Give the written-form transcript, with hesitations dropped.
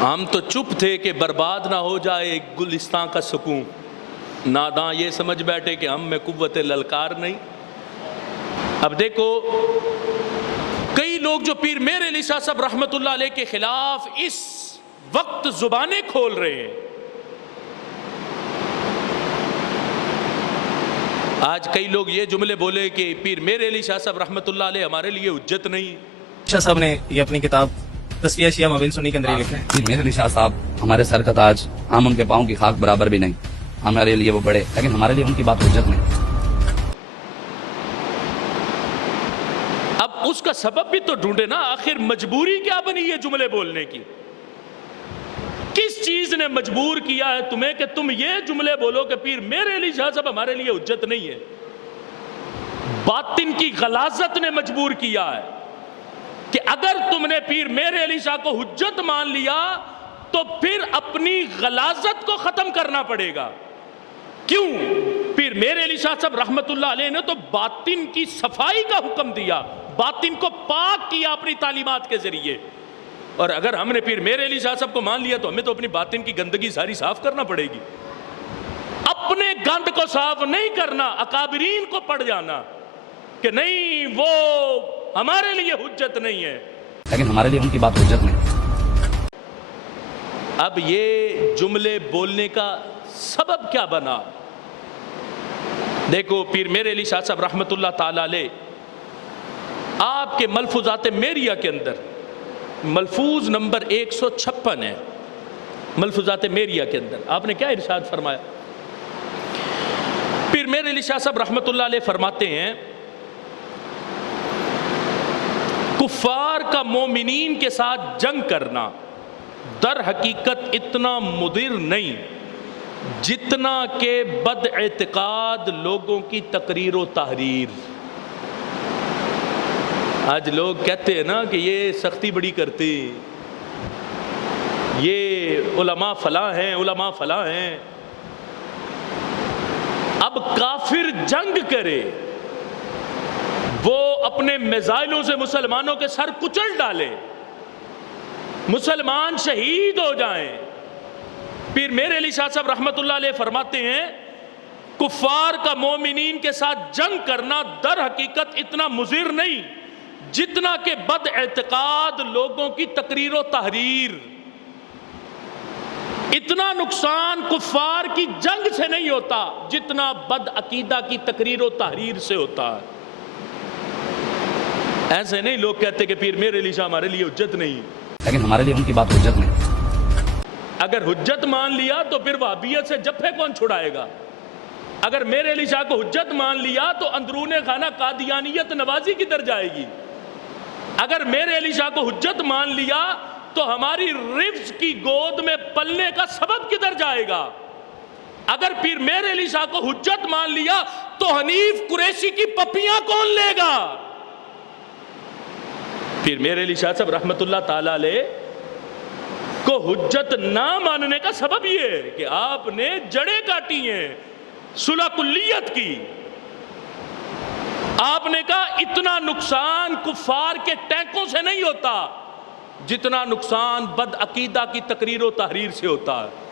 ہم تو چپ تھے کہ برباد نہ ہو جائے ایک گلستان کا سکون، ناداں یہ سمجھ بیٹھے کہ ہم میں قوت للکار نہیں۔ اب دیکھو کئی لوگ جو پیر میر علی شاہ صاحب رحمۃ اللہ علیہ کے خلاف اس وقت زبانیں کھول رہے ہیں۔ آج کئی لوگ یہ جملے بولے کہ پیر میر علی شاہ صاحب رحمۃ اللہ علیہ ہمارے لیے حجت نہیں۔ شاہ صاحب نے یہ اپنی کتاب تصفیہ شیعہ مبین سنی کے اندر ہی لکھا ہے۔ پیر میر علی شاہ صاحب ہمارے سر کا تاج، ہم ان کے پاؤں کی خاک برابر بھی نہیں، ہمارے لیے وہ بڑے، لیکن ہمارے لیے ان کی بات حجت نہیں۔ اب اس کا سبب بھی تو ڈھونڈے نا، آخر مجبوری کیا بنی یہ جملے بولنے کی؟ کس چیز نے مجبور کیا ہے تمہیں کہ تم یہ جملے بولو کہ پیر میر علی شاہ صاحب ہمارے لیے حجت نہیں ہے؟ باطن کی غلاظت نے مجبور کیا ہے کہ اگر تم نے پیر میر علی شاہ کو حجت مان لیا تو پھر اپنی غلاظت کو ختم کرنا پڑے گا۔ کیوں؟ پیر میر علی شاہ صاحب رحمت اللہ علیہ نے تو باطن کی صفائی کا حکم دیا، باطن کو پاک کیا اپنی تعلیمات کے ذریعے، اور اگر ہم نے پیر میر علی شاہ صاحب کو مان لیا تو ہمیں تو اپنی باطن کی گندگی ساری صاف کرنا پڑے گی۔ اپنے گند کو صاف نہیں کرنا، اکابرین کو پڑ جانا کہ نہیں وہ ہمارے لیے حجت نہیں ہے، لیکن ہمارے لیے ان کی بات حجت نہیں۔ اب یہ جملے بولنے کا سبب کیا بنا؟ دیکھو پیر میر علی شاہ صاحب رحمت اللہ تعالی علیہ آپ کے ملفوظات میریہ کے اندر ملفوظ نمبر 156 ہے، ملفوظات میریہ کے اندر آپ نے کیا ارشاد فرمایا؟ پیر میر علی شاہ صاحب رحمت اللہ علیہ فرماتے ہیں کفار کا مومنین کے ساتھ جنگ کرنا در حقیقت اتنا مضر نہیں جتنا کہ بد اعتقاد لوگوں کی تقریر و تحریر۔ آج لوگ کہتے ہیں نا کہ یہ سختی بڑی کرتے، یہ علماء فلاں ہیں، علماء فلاں ہیں۔ اب کافر جنگ کرے، وہ اپنے میزائلوں سے مسلمانوں کے سر کچل ڈالے، مسلمان شہید ہو جائیں، پیر میر علی شاہ صاحب رحمت اللہ علیہ فرماتے ہیں کفار کا مومنین کے ساتھ جنگ کرنا در حقیقت اتنا مضر نہیں جتنا کہ بد اعتقاد لوگوں کی تقریر و تحریر۔ اتنا نقصان کفار کی جنگ سے نہیں ہوتا جتنا بد عقیدہ کی تقریر و تحریر سے ہوتا ہے۔ ایسے نہیں لوگ کہتے کہ پیر میر علی شاہ ہمارے لیے حجت نہیں، لیکن ہمارے لیے ان کی بات حجت نہیں۔ اگر حجت مان لیا تو پھر وہابیت سے جفے کون چھڑائے گا؟ اگر میر علی شاہ کو حجت مان لیا تو اندرون خانہ قادیانیت نوازی کدھر جائے گی؟ اگر میر علی شاہ کو حجت مان لیا تو ہماری رفض کی گود میں پلنے کا سبب کدھر جائے گا؟ اگر پیر میر علی شاہ کو حجت مان لیا تو حنیف قریشی کی پپیاں کون لے گا؟ پیر میر علی شاہ صاحب رحمت اللہ تعالی علیہ کو حجت نہ ماننے کا سبب یہ ہے کہ آپ نے جڑیں کاٹی ہیں صلح کلیت کی۔ آپ نے کہا اتنا نقصان کفار کے ٹینکوں سے نہیں ہوتا جتنا نقصان بد عقیدہ کی تقریر و تحریر سے ہوتا ہے۔